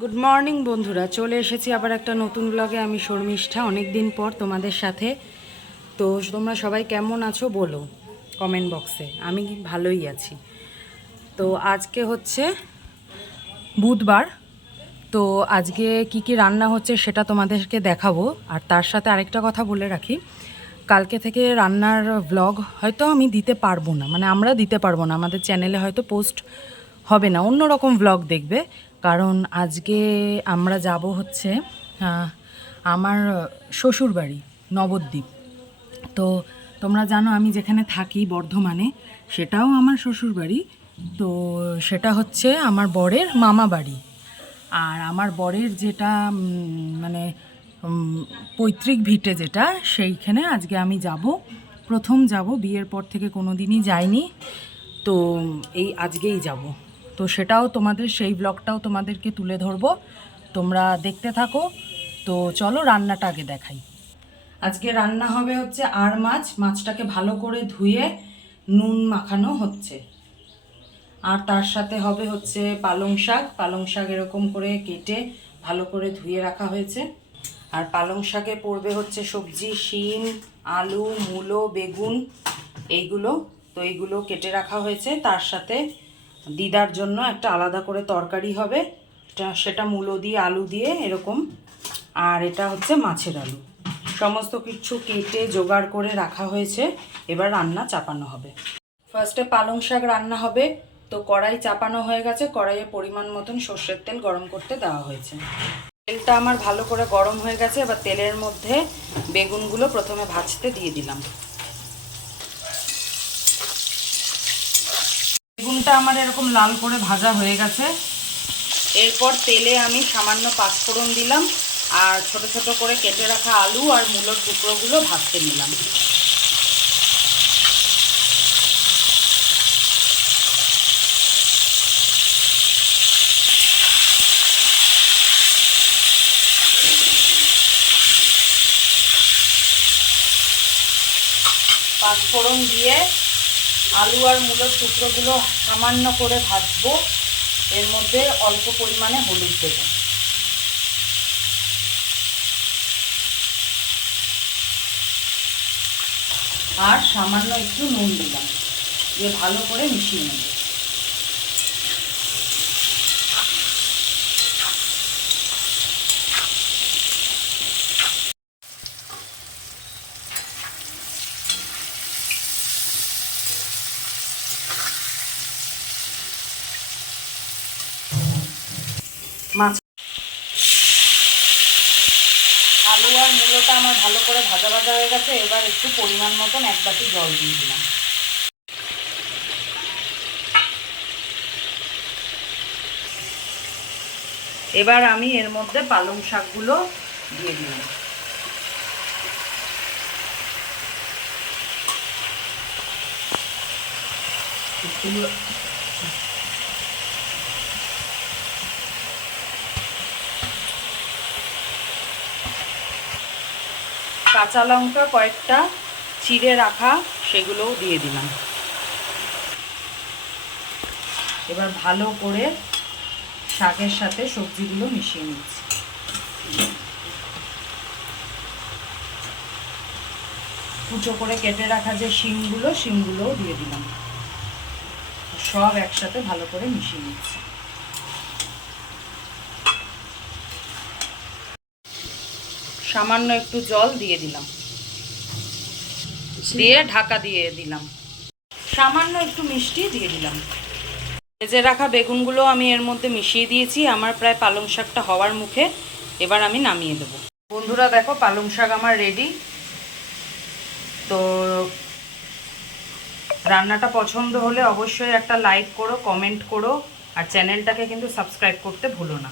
Good morning বন্ধুরা। চলে এসেছি আবার একটা নতুন ব্লগে আমি শর্মিষ্ঠা অনেক দিন পর তোমাদের সাথে। তো তোমরা সবাই কেমন আছো বলো কমেন্ট বক্সে আমি ভালোই আছি। তো আজকে হচ্ছে বুধবার। তো আজকে কি কি রান্না হচ্ছে সেটা তোমাদেরকে দেখাবো। আর তার সাথে আরেকটা কথা বলে রাখি। কালকে থেকে রান্নার ব্লগ হয়তো আমি দিতে পারব না। মানে আমরা দিতে পারব না। আমাদের চ্যানেলে হয়তো পোস্ট হবে না। অন্য রকম ব্লগ দেখবে। কারণ আজকে আমরা যাব হচ্ছে আমার শ্বশুর বাড়ি নবদ্বীপ। তো তোমরা জানো আমি যেখানে থাকি বর্ধমানে, সেটাও আমার শ্বশুর বাড়ি তো সেটা হচ্ছে আমার বরের মামা বাড়ি। আর আমার বরের যেটা মানে পৈতৃক ভিটে যেটা, সেইখানে আজকে আমি যাব। প্রথম যাব, বিয়ের পর থেকে কোনো দিনই যাইনি। তো এই আজকেই যাব। তো সেটাও তোমাদের, সেই ব্লগটাও তোমাদেরকে তুলে ধরবো। তোমরা দেখতে থাকো। তো চলো রান্নাটা আগে দেখাই। আজকে রান্না হবে হচ্ছে আর মাছ। মাছটাকে ভালো করে ধুয়ে নুন মাখানো হচ্ছে। আর তার সাথে হবে হচ্ছে পালং শাক। পালং শাক এরকম করে কেটে ভালো করে ধুয়ে রাখা হয়েছে। আর পালং শাকে পড়বে হচ্ছে সবজি, শিম, আলু, মূলো, বেগুন, এইগুলো। তো এইগুলো কেটে রাখা হয়েছে। তার সাথে দিদার জন্য একটা আলাদা করে তরকারি হবে। এটা সেটা মূলো দিয়ে, আলু দিয়ে এরকম। আর এটা হচ্ছে মাছের আলু। সমস্ত কিছু কেটে জোগাড় করে রাখা হয়েছে। এবার রান্না চাপানো হবে। ফার্স্টে পালং শাক রান্না হবে। তো কড়াই চাপানো হয়ে গেছে। কড়াইয়ে পরিমাণ মতন সর্ষের তেল গরম করতে দেওয়া হয়েছে। তেলটা আমার ভালো করে গরম হয়ে গেছে। এবার তেলের মধ্যে বেগুনগুলো প্রথমে ভাজতে দিয়ে দিলাম। বেগুনটা আমার এরকম লাল করে ভাজা হয়ে গেছে। এরপর তেলে আমি সামান্য পাঁচফোড়ন দিলাম আর ছোট ছোট করে কেটে রাখা আলু আর মূলোর টুকরোগুলো ভাজতে নিলাম। পাঁচফোড়ন দিয়ে আলু আর মূলোর টুকরোগুলো সামান্য করে ভাজবো। এর মধ্যে অল্প পরিমাণে হলুদ দেবো। আর সামান্য একটু নুন দিলাম। দিয়ে ভালো করে মিশিয়ে নেব। মাছ। আলু আর মূলোটা আমার ভালো করে ভাজা ভাজা হয়ে গেছে, এবার একটু পরিমাণ মতন এক বাটি জল দিয়ে দিলাম। এবার আমি এর মধ্যে পালং শাকগুলো দিয়ে দিলাম। কাঁচা লঙ্কা কয়েকটা চিড়ে রাখা, সেগুলোও দিয়ে দিলাম। এবার ভালো করে শাকের সাথে সবজিগুলো মিশিয়ে নিচ্ছি। কুচো করে কেটে রাখা যে শিমগুলো, শিমগুলোও দিয়ে দিলাম। সব একসাথে ভালো করে মিশিয়ে নিচ্ছি। সামান্য একটু জল দিয়ে দিলাম। দিয়ে ঢাকা দিয়ে দিলাম। সামান্য একটু মিষ্টি দিয়ে দিলাম। ভেজে রাখা বেগুনগুলো আমি এর মধ্যে মিশিয়ে দিয়েছি। আমার প্রায় পালং শাকটা হওয়ার মুখে। এবার আমি নামিয়ে দেবো। বন্ধুরা দেখো পালং শাক আমার রেডি তো রান্নাটা পছন্দ হলে অবশ্যই একটা লাইক করো কমেন্ট করো। আর চ্যানেলটাকে কিন্তু সাবস্ক্রাইব করতে ভুলো না।